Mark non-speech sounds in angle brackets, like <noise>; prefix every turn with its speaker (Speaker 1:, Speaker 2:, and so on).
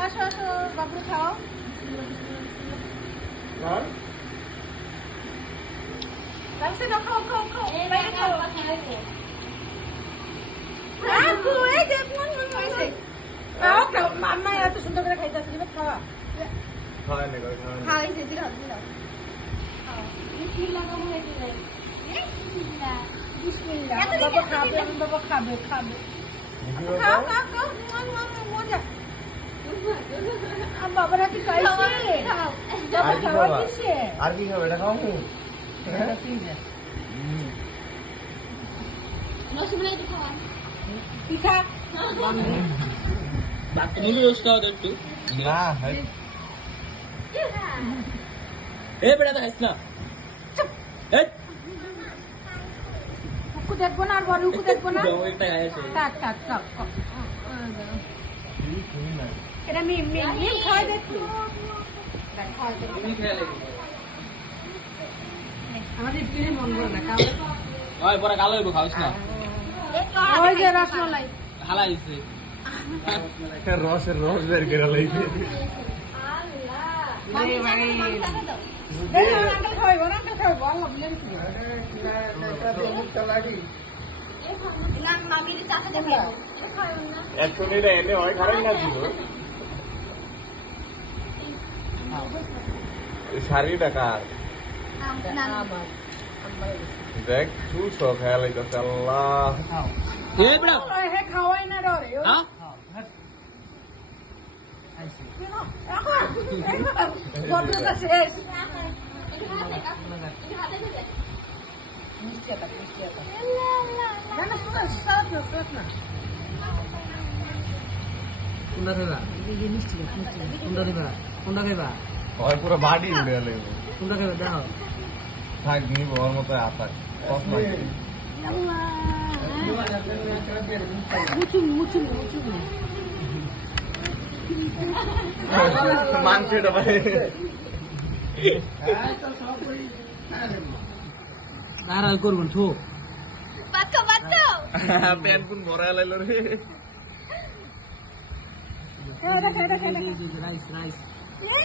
Speaker 1: আসো আসো বাবু খাও রামসা খাও খাও খাও খাও আপু এই দেখ মন মন হয়েছে খাও খাও মাম্মা এত সুন্দর করে খাইতেছে তুমি খাওয়া
Speaker 2: খাওয়াইছে দিল দিল।
Speaker 1: বাবা খাবে বাবা খাবে খাবে। খাও খাও খাও মজা। আ বাবার হাতে খাইছে। বাবা খাওয়া দিছে।
Speaker 3: আর কি খাবে? এটা খাও
Speaker 1: পিঠা
Speaker 4: নুডলস খাওয়া একটু।
Speaker 3: না
Speaker 4: এ বেটা দেখাইস না। এই
Speaker 1: দেখব না আর বড় উকু দেখব না? থাক থাক থাক এটা মি মি মিম খাওয়াই দেখছি
Speaker 4: তুমি খেয়ে লাগি
Speaker 1: আমাদের ট্রেনে মন করে না খাওয়া
Speaker 4: ওই পরে কালো হইব খাওয়াস না।
Speaker 1: ওই যে রসমালাই।
Speaker 4: হালাইছে।
Speaker 3: রসের রস বের করে লাইছে।
Speaker 1: দেখো আঙ্কেল আঙ্কেল আল্লাহ
Speaker 2: মামির চাচা দেখে
Speaker 3: এখন এটা এনে হয় খারাপ না ছিল শাড়িটা কার? দেখ তুই সব খেয়াল আল্লাহ।
Speaker 1: খাওয়াই না রে
Speaker 4: হ্যাঁ
Speaker 1: শেষ
Speaker 5: কোনটা কোনটা দিবা কোনটা
Speaker 3: হয় পুরো বাড়ি উড়ে
Speaker 5: কোনটা দেখো
Speaker 3: থাক মতো আতাক কস না
Speaker 1: মুচুম মুচুম মুচুম
Speaker 3: মাংসটা ভাই
Speaker 5: আর আর করবেন থো।
Speaker 2: বাচ্চা বাচ্চা। <laughs>
Speaker 3: প্যান কোন ভরা লাইলো রে?
Speaker 5: রাইস রাইস এই